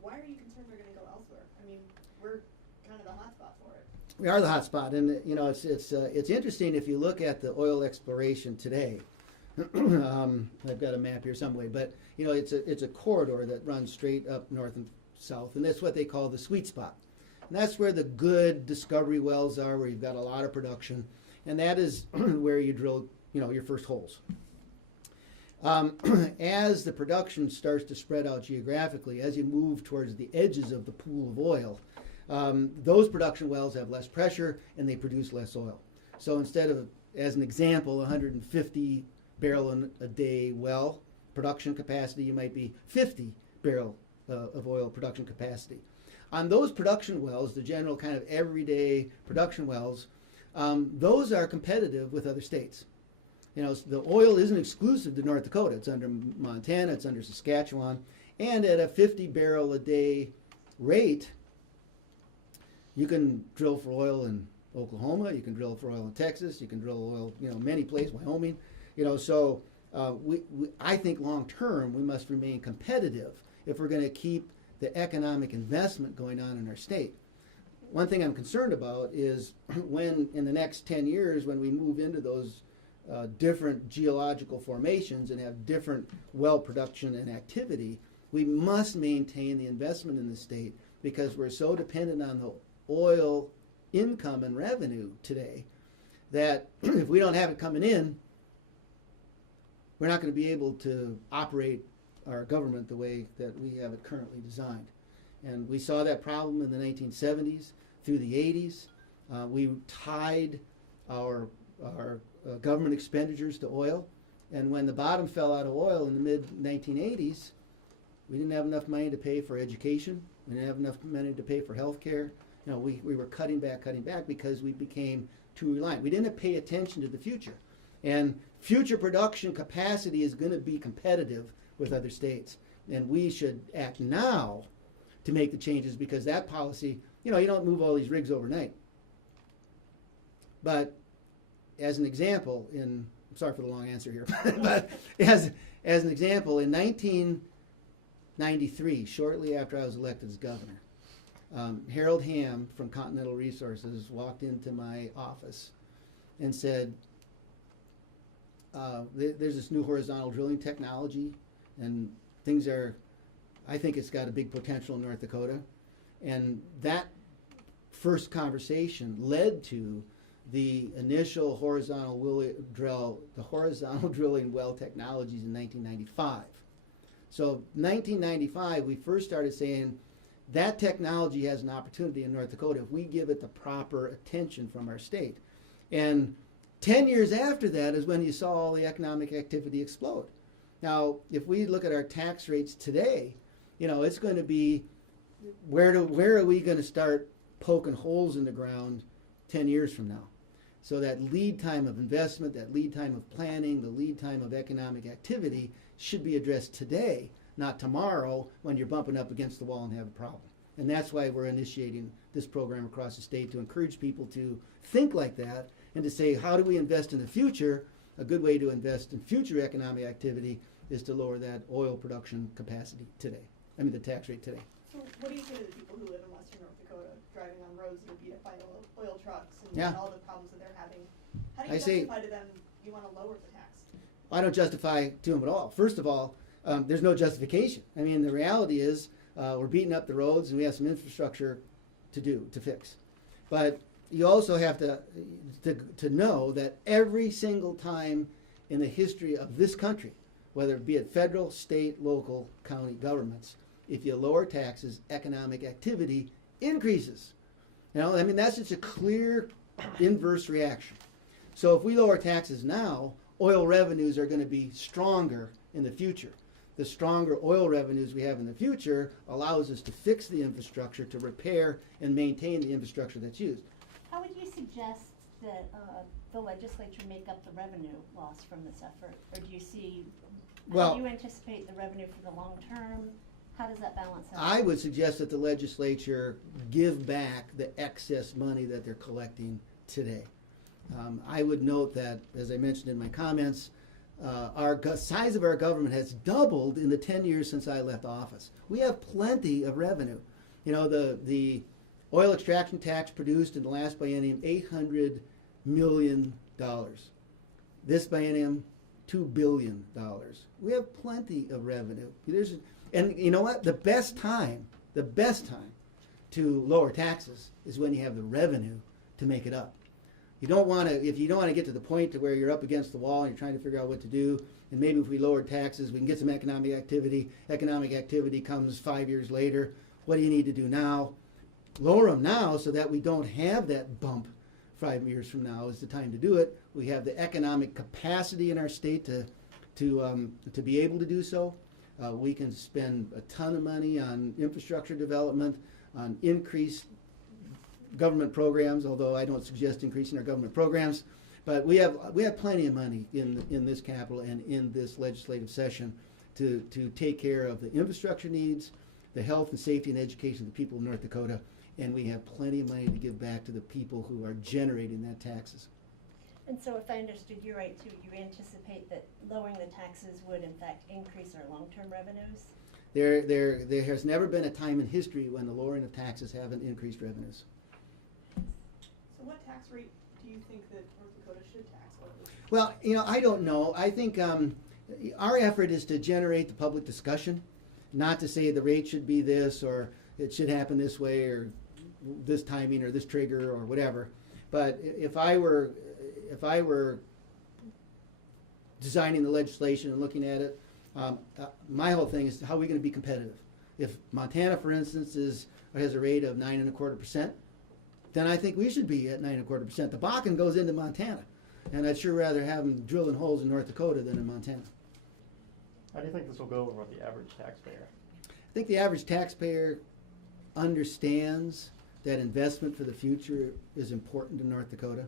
Why are you concerned they're going to go elsewhere? I mean, we're kind of the hotspot for it. We are the hotspot, and you know it's interesting if you look at the oil exploration today. I've got a map here some way, but you know it's a corridor that runs straight up north and south, and that's what they call the sweet spot. And that's where the good discovery wells are, where you've got a lot of production, and that is where you drill, you know, your first holes. As the production starts to spread out geographically, as you move towards the edges of the pool of oil, those production wells have less pressure and they produce less oil. So instead of, as an example, 150 barrel a day well production capacity, you might be 50 barrel of oil production capacity. On those production wells, the general kind of everyday production wells, those are competitive with other states. You know, the oil isn't exclusive to North Dakota. It's under Montana, it's under Saskatchewan, and at a 50 barrel a day rate, you can drill for oil in Oklahoma, you can drill for oil in Texas, you can drill oil, you know, many places, Wyoming, you know. So I think long term we must remain competitive if we're going to keep the economic investment going on in our state. One thing I'm concerned about is when in the next 10 years, when we move into those different geological formations and have different well production and activity, we must maintain the investment in the state because we're so dependent on the oil income and revenue today that if we don't have it coming in, we're not going to be able to operate our government the way that we have it currently designed. And we saw that problem in the 1970s through the 80s. We tied our government expenditures to oil, and when the bottom fell out of oil in the mid-1980s, we didn't have enough money to pay for education. We didn't have enough money to pay for health care. You know, we were cutting back because we became too reliant. We didn't pay attention to the future. And future production capacity is going to be competitive with other states. And we should act now to make the changes because that policy, you know, you don't move all these rigs overnight. But as an example, I'm sorry for the long answer here, but as an example, in 1993, shortly after I was elected as governor, Harold Hamm from Continental Resources walked into my office and said, there's this new horizontal drilling technology and I think it's got a big potential in North Dakota. And that first conversation led to the initial horizontal drilling well technologies in 1995. So 1995, we first started saying that technology has an opportunity in North Dakota if we give it the proper attention from our state. And 10 years after that is when you saw all the economic activity explode. Now, if we look at our tax rates today, you know, it's going to be where are we going to start poking holes in the ground 10 years from now? So that lead time of investment, that lead time of planning, the lead time of economic activity should be addressed today, not tomorrow when you're bumping up against the wall and have a problem. And that's why we're initiating this program across the state to encourage people to think like that and to say, how do we invest in the future? A good way to invest in future economic activity is to lower that oil production capacity today. I mean, the tax rate today. So what do you say to the people who live in western North Dakota, driving on roads that are beat up by oil trucks and Yeah. all the problems that they're having? How do you I say- justify to them you want to lower the tax? I don't justify to them at all. First of all, there's no justification. I mean, the reality is we're beating up the roads and we have some infrastructure to fix. But you also have to know that every single time in the history of this country, whether it be at federal, state, local, county governments, if you lower taxes, economic activity increases. You know, I mean, that's just a clear inverse reaction. So if we lower taxes now, oil revenues are going to be stronger in the future. The stronger oil revenues we have in the future allows us to fix the infrastructure, to repair and maintain the infrastructure that's used. How would you suggest that the legislature make up the revenue loss from this effort? Or do you see, how do you anticipate the revenue for the long term? How does that balance out? I would suggest that the legislature give back the excess money that they're collecting today. I would note that, as I mentioned in my comments, size of our government has doubled in the 10 years since I left office. We have plenty of revenue. You know, the oil extraction tax produced in the last biennium $800 million. This biennium, $2 billion. We have plenty of revenue. And you know what? The best time to lower taxes is when you have the revenue to make it up. You don't want to, if you don't want to get to the point to where you're up against the wall and you're trying to figure out what to do, and maybe if we lowered taxes, we can get some economic activity. Economic activity comes 5 years later. What do you need to do now? Lower them now so that we don't have that bump 5 years from now is the time to do it. We have the economic capacity in our state to be able to do so. We can spend a ton of money on infrastructure development, on increased government programs, although I don't suggest increasing our government programs. But we have plenty of money in this capital and in this legislative session to take care of the infrastructure needs, the health and safety and education of the people of North Dakota, and we have plenty of money to give back to the people who are generating that taxes. And so if I understood you right too, you anticipate that lowering the taxes would in fact increase our long-term revenues? There has never been a time in history when the lowering of taxes haven't increased revenues. So what tax rate do you think that North Dakota should tax? Well, you know, I don't know. I think our effort is to generate the public discussion, not to say the rate should be this or it should happen this way or this timing or this trigger or whatever. But if I were designing the legislation and looking at it, my whole thing is how are we going to be competitive? If Montana, for instance, has a rate of 9.25%, then I think we should be at 9.25%. The Bakken goes into Montana, and I'd sure rather have them drilling holes in North Dakota than in Montana. How do you think this will go with the average taxpayer? I think the average taxpayer understands that investment for the future is important to North Dakota.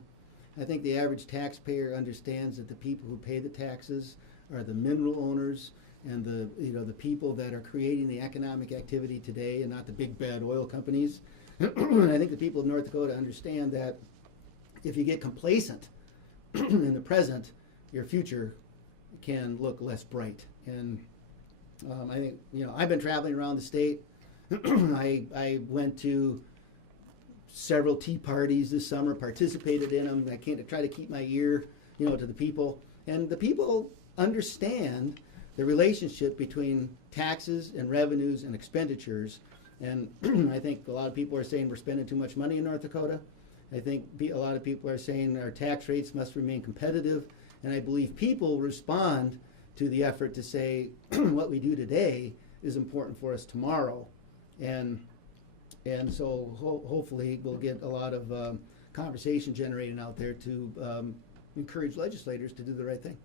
I think the average taxpayer understands that the people who pay the taxes are the mineral owners and the people that are creating the economic activity today and not the big bad oil companies. And I think the people of North Dakota understand that if you get complacent in the present, your future can look less bright. And I think, I've been traveling around the state. I went to several tea parties this summer, participated in them. I try to keep my ear, to the people. And the people understand the relationship between taxes and revenues and expenditures. And I think a lot of people are saying we're spending too much money in North Dakota. I think a lot of people are saying our tax rates must remain competitive. And I believe people respond to the effort to say what we do today is important for us tomorrow. And so hopefully we'll get a lot of conversation generated out there to encourage legislators to do the right thing.